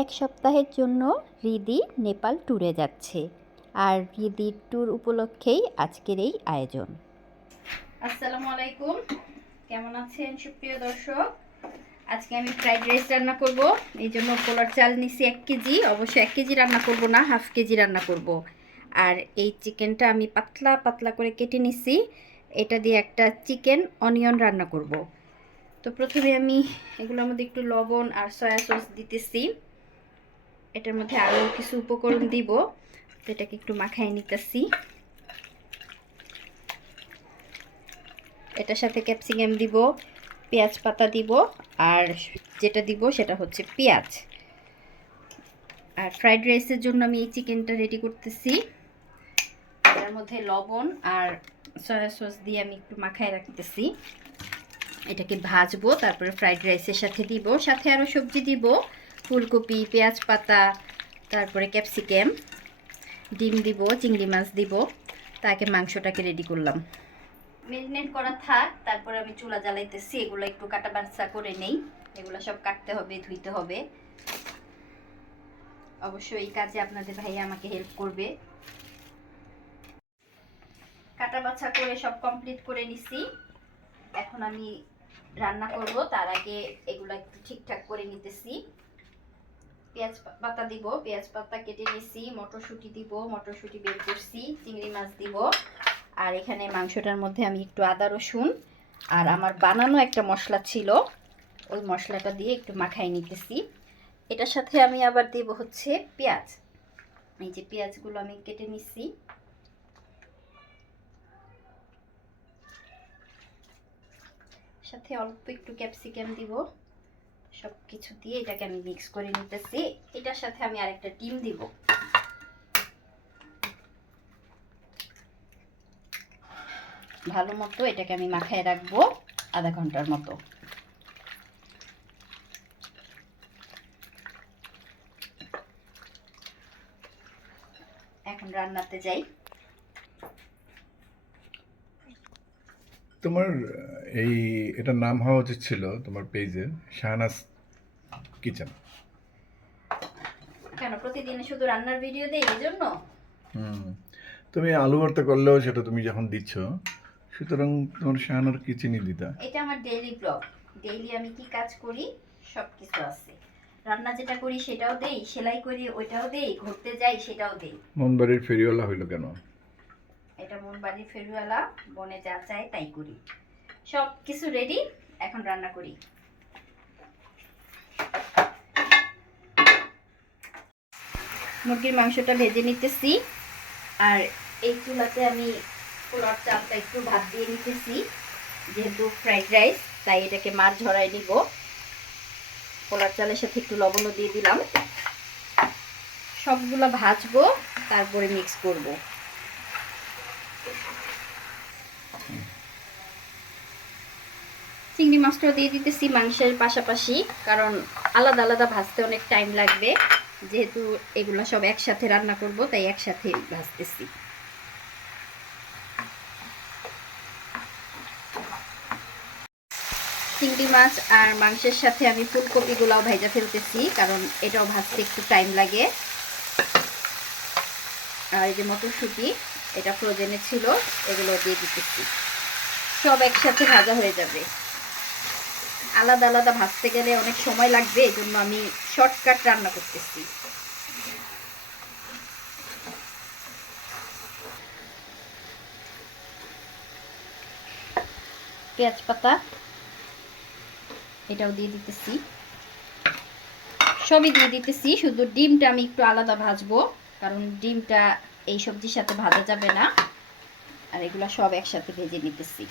এক সপ্তাহের জন্য রিদি নেপাল ট্যুরে যাচ্ছে। আর রিদির ট্যুর উপলক্ষেই আজকের এই আয়োজন। আসসালামু আলাইকুম। কেমন আছেন সুপ্রিয় দর্শক? আজকে আমি ফ্রাইড রাইস রান্না করব। এই জন্য পোলার চাল নিছি এক কেজি। অবশ্য এক কেজি রান্না করব না, হাফ কেজি রান্না করব। আর এই চিকেনটা আমি পাতলা পাতলা করে কেটে নিছি। এটা দিয়ে একটা চিকেন অনিয়ন রান্না করব। তো প্রথমে আমি এগুলোর মধ্যে একটু লবণ আর সয়া সস দিতেছি। এটার মধ্যে আরও কিছু উপকরণ দিব এটাকে একটু মাখায় নিতেছি। এটার সাথে ক্যাপসিকাম দিব, পেঁয়াজ পাতা দিব, আর যেটা দিব সেটা হচ্ছে পেঁয়াজ। আর ফ্রাইড রাইসের জন্য আমি এই চিকেনটা রেডি করতেছি। এর মধ্যে লবণ আর সয়া সস দিয়ে আমি একটু মাখায় রাখতেছি। এটাকে ভাজবো, তারপরে ফ্রাইড রাইসের সাথে দিব, সাথে আরও সবজি দিব। ফুলকপি, পেঁয়াজ পাতা, তারপরে ক্যাপসিকাম, ডিম দিব, চিংড়ি মাছ দিব, তাকে মাংসটাকে রেডি করলাম। মেরিনেট করা থাক, তারপরে আমি চুলা জ্বালাইতেছি, এগুলো একটু কাটা বাচ্চা করে নেই, এগুলো সব কাটতে হবে, ধুইতে হবে। অবশ্যই এই কাজে আপনাদের ভাই আমাকে হেল্প করবে। কাটা বাছা করে সব কমপ্লিট করে নিছি। এখন আমি রান্না করব, তার আগে এগুলো একটু ঠিকঠাক করে নিতেছি। পেঁয়াজ পাতা দিব, পেঁয়াজ পাতা কেটে নিছি, মটরশুঁটি দিব, মটরশুঁটি বের করছি, চিংড়ি মাছ দিব। আর এখানে মাংসটার মধ্যে আমি একটু আদা, রসুন আর আমার বানানো একটা মশলা ছিল, ওই মশলাটা দিয়ে একটু মাখাই নিতেছি। এটার সাথে আমি আবার দেব হচ্ছে পেঁয়াজ। এই যে পেঁয়াজগুলো আমি কেটে নিচ্ছি সাথে অল্প একটু ক্যাপসিকাম দিব। সব কিছু দিয়ে এটাকে আমি মিক্স করে নিতেছি। এটার সাথে আমি আরেকটা ডিম দিব। ভালো মতো এটাকে আমি মাখায় রাখব আধা ঘণ্টার মতো। এখন রান্নাতে যাই। তোমার, এই, এটার নাম হওয়া উচিত ছিল তোমার পেজের শাহনাজ কিচেন। কেন প্রতিদিনে শুধু রান্নার ভিডিও দেই এই জন্য? হুম তুমি আলু ভর্তা করলেও সেটা তুমি যখন দিচ্ছ সুতরাং তোমার শাহানার কিচেনই দিতা এটা আমার ডেইলি ব্লগ ডেইলি আমি কি কাজ করি? সব কিছু আছে। রান্না যেটা করি সেটাও দেই সেলাই করি ওইটাও দেই ঘুরতে যাই সেটাও দেই। মন বাড়ির ফেরিওয়ালা হইল কেন? এটা মন বাড়ির ফেরুয়ালা বনে যা চায় তাই করি। সব কিছু রেডি এখন রান্না করি। মুরগির মাংসটা ভেজে নিতেছি। আর এই চুলাতে আমি পোলার চালটা একটু ভাত দিয়ে নিতেছি, যেহেতু ফ্রাইড রাইস, তাই এটাকে মাছ ঝরাই নিব। পোলার চালের সাথে একটু লবণও দিয়ে দিলাম। সবগুলো ভাজবো, তারপরে মিক্স করব। চিংড়ি মাছটাও দিয়ে দিতেছি মাংসের পাশাপাশি, কারণ আলাদা আলাদা ভাজতে অনেক টাইম লাগবে। যেহেতু এগুলো সব একসাথে রান্না করব, তাই একসাথে ভাজতেছি। চিংড়ি মাছ আর মাংসের সাথে আমি ফুলকপিগুলাও ভেজা ফেলতেছি, কারণ এটাও ভাজতে একটু টাইম লাগে। আর এই যে মটরশুঁটি, এটা ফ্রোজেনে ছিল, এগুলো দিয়ে দিতেছি। সব একসাথে ভাজা হয়ে যাবে। আলাদা আলাদা ভাজতে গেলে অনেক সময় লাগবে এই জন্য আমি শর্টকাট রান্না করতেছি। পেঁয়াজ পাতা, এটাও দিয়ে দিতেছি। সবই দিয়ে দিতেছি, শুধু ডিমটা আমি একটু আলাদা ভাজবো, কারণ ডিমটা এই সবজির সাথে ভাজা যাবে না। আর এগুলো সব একসাথে ভেজে নিতেছি।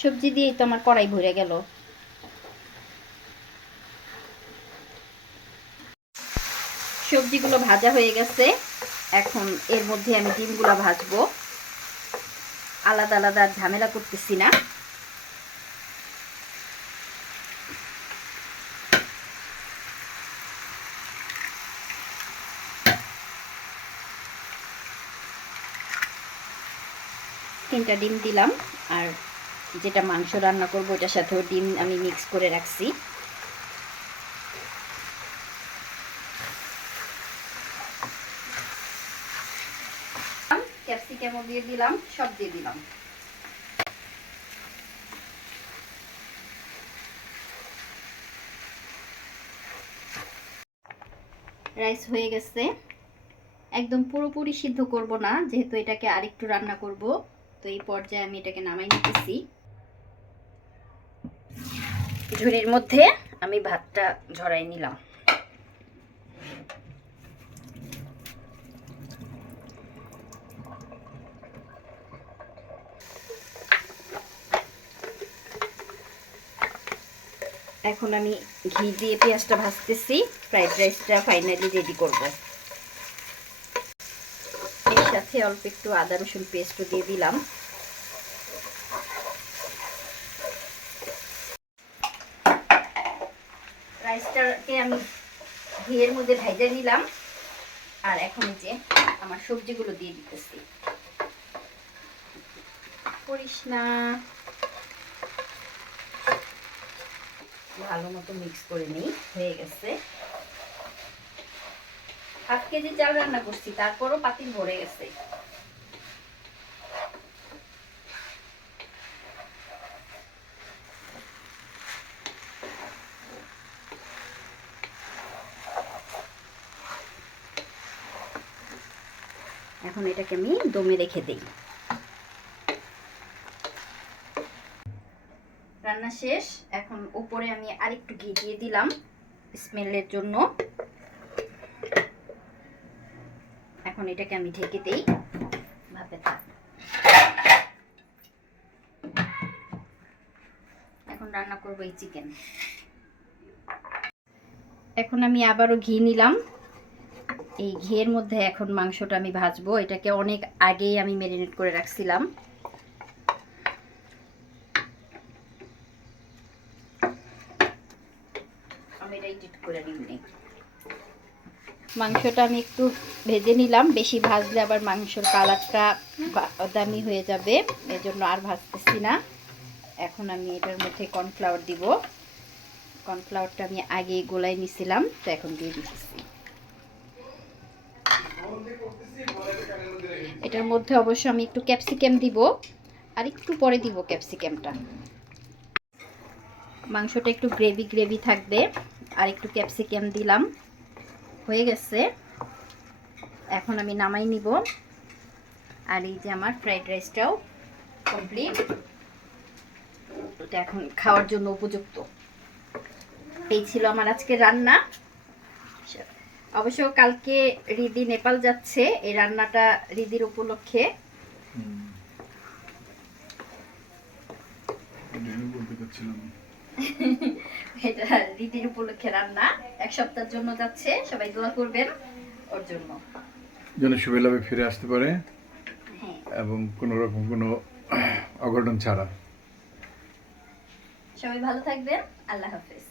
সবজি দিয়েই তো আমার কড়াই ভরে গেল। সবজিগুলো ভাজা হয়ে গেছে। এখন এর মধ্যে আমি ডিমগুলো ভাজবো। আলাদা আলাদা ঝামেলা করতেছি না। তিনটা ডিম দিলাম আর যেটা মাংস রান্না করব, ওটার সাথেও ডিম আমি মিক্স করে রাখছি। ক্যাপসিকামও দিয়ে দিলাম, সব দিয়ে দিলাম। রাইস হয়ে গেছে। একদম পুরোপুরি সিদ্ধ করব না, যেহেতু এটাকে আরেকটু রান্না করব, তো এই পর্যায়ে আমি এটাকে নামাই নিতেছি ঝুড়ির মধ্যে আমি ভাতটা ঝরাই নিলাম। এখন আমি ঘি দিয়ে পেঁয়াজটা ভাজতেছি, ফ্রাইড রাইসটা ফাইনালি রেডি করব। এর সাথে অল্প একটু আদা রসুন পেস্টও দিয়ে দিলাম রাইসটাকে আমি ঘিয়ের মধ্যে ভেজে নিলাম। আর এখন যে আমার সবজিগুলো দিয়ে দিতেছি। করিস না। ভালো মতো মিক্স করে নিই, হয়ে গেছে। হাফ কেজি চাল রান্না করছি, তারপরও পাতিল ভরে গেছে। এখন এটাকে আমি দমে রেখে দিই। রান্না শেষ। এখন উপরে আমি আরেকটু ঘি দিয়ে দিলাম স্মেলের জন্য। এখন এটাকে আমি ঢেকে দিই থাক। এখন রান্না করব এই চিকেন এখন আমি আবারও ঘি নিলাম। এই ঘিয়ের মধ্যে এখন মাংসটা আমি ভাজবো। এটাকে অনেক আগেই আমি ম্যারিনেট করে রাখছিলাম। আমি এটা এডিট করে নিই। মাংসটা আমি একটু ভেজে নিলাম। বেশি ভাজলে আবার মাংসর কালারটা বাদামি হয়ে যাবে। এজন্য আর ভাজতেছি না। এখন আমি এটার মধ্যে কর্নফ্লাওয়ার দিব। কর্নফ্লাওয়ারটা আমি আগে গোলাই নিছিলাম তো এখন দিয়ে দিচ্ছি এটার মধ্যে অবশ্য আমি একটু ক্যাপসিকাম দিব আর একটু পরে দিব ক্যাপসিকামটা। মাংসটা একটু গ্রেভি গ্রেভি থাকবে আর একটু ক্যাপসিকাম দিলাম। হয়ে গেছে। এখন আমি নামাই নিব। আর এই যে আমার ফ্রাইড রাইসটাও কমপ্লিট। এটা এখন খাওয়ার জন্য উপযুক্ত। এই ছিল আমার আজকে রান্না। অবশ্য কালকে রিদি নেপাল যাচ্ছে এই রান্নাটা রিদির উপলক্ষে। এটা রিদির উপলক্ষে রান্না। এক সপ্তাহের জন্য যাচ্ছে সবাই দোয়া করবেন ওর জন্য। যেন সুবেলাভে ফিরে আসতে পারে হ্যাঁ। এবং কোনো রকম কোনো অঘটন ছাড়া। সবাই ভালো থাকবেন আল্লাহ হাফেজ।